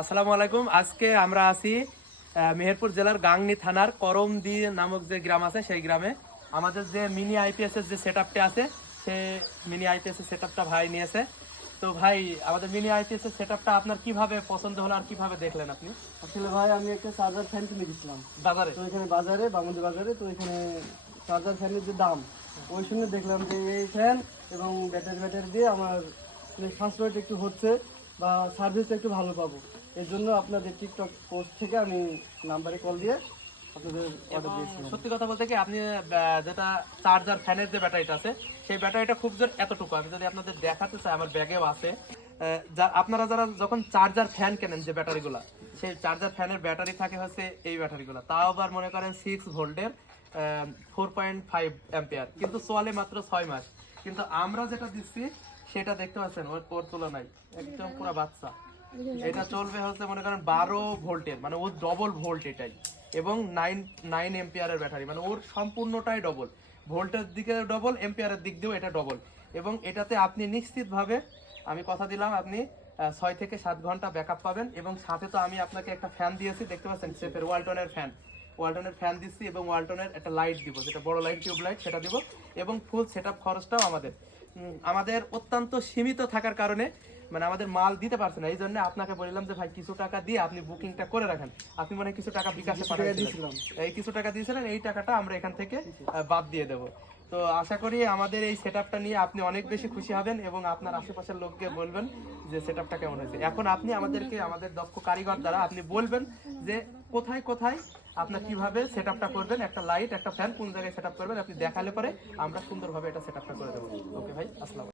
আসসালামু আলাইকুম। আজকে আমরা আছি মেহেরপুর জেলার গাংনী থানার করমদি নামক যে গ্রাম আছে সেই গ্রামে। আমাদের যে মিনি আইপিএস এর যে সেটআপটা আছে সেই মিনি আইপিএস এর সেটআপটা ভাই নিয়েছে। তো ভাই, আমাদের মিনি আইপিএস এর সেটআপটা আপনার কিভাবে পছন্দ হলো আর কিভাবে দেখলেন আপনি? আসলে ভাই আমি একটা চার্জার ফ্যান কিনে দিচ্ছিলাম বাজারে তো এখানে বাংলাদেশ বাজারে। তো এখানে চার্জার ফ্যানের যে দাম ওই শুনে দেখলাম যে এই ফ্যান এবং ব্যাটারি দিয়ে আমার ফার্স্ট রেট একটু হচ্ছে বা সার্ভিস একটু ভালো পাবো। এর জন্য আপনাদের টিকটক পোস্ট থেকে আমি নাম্বারে কল দিয়ে আপনাদের অর্ডার দিয়েছিলাম। সত্যি কথা বলতে কি, আপনি যেটা চার্জার ফ্যানের যে ব্যাটারিটা আছে সেই ব্যাটারিটা খুব জোর এতটুকু, আমি যদি আপনাদের দেখাতে চাই আমার ব্যাগেও আছে। আপনারা যারা যখন চার্জার ফ্যান কেনেন যে ব্যাটারিগুলা, সেই চার্জার ফ্যানের ব্যাটারি থাকে হচ্ছে এই ব্যাটারিগুলো, তাও আবার মনে করেন 6 ভোল্টের 4.5 অ্যাম্পিয়ার, কিন্তু চলে মাত্র 6 মাস। কিন্তু আমরা যেটা দিচ্ছি সেটা দেখতে পাচ্ছেন ওর তুলনায় একদম পুরো বাচ্চা। এটা চলবে হচ্ছে মনে করেন 12 ভোল্টের, মানে ওর ডবল ভোল্ট এটাই, এবং 9 এম্পিয়ারের ব্যাটারি, মানে ওর সম্পূর্ণটাই ডবল ভোল্টের দিকে ডবল, এম্পিয়ারের দিক দিয়েও এটা ডবল। এবং এটাতে আপনি নিশ্চিতভাবে, আমি কথা দিলাম, আপনি 6 থেকে 7 ঘন্টা ব্যাকআপ পাবেন। এবং সাথে তো আমি আপনাকে একটা ফ্যান দিয়েছি, দেখতে পাচ্ছেন সেফের ওয়ালটনের ফ্যান দিচ্ছি, এবং ওয়ালটনের একটা লাইট দিব, যেটা বড় লাইট, টিউব লাইট, সেটা দিব। এবং ফুল সেটআপ খরচটাও আমাদের অত্যন্ত সীমিত থাকার কারণে, মানে আমাদের মাল দিতে পারছে না, এই জন্য আপনাকে বললাম যে ভাই কিছু টাকা দিয়ে আপনি বুকিংটা করে রাখেন। আপনি মনে হয় কিছু টাকা বিকাশে পাঠিয়েছিলেন, এই কিছু টাকা দিয়েছিলেন, এই টাকাটা আমরা এখান থেকে বাদ দিয়ে দেবো। তো আশা করি আমাদের এই সেটআপটা নিয়ে আপনি অনেক বেশি খুশি হবেন এবং আপনার আশেপাশের লোককে বলবেন যে সেটআপটা কেমন হয়েছে। এখন আপনি আমাদের দক্ষ কারিগর দ্বারা আপনি বলবেন যে কোথায় কোথায় আপনার কিভাবে সেটআপটা করবেন, একটা লাইট একটা ফ্যান কোন জায়গায় সেটআপ করবেন, আপনি দেখালে পরে আমরা সুন্দরভাবে এটা সেটআপটা করে দেবো। ওকে ভাই, আসসালাম।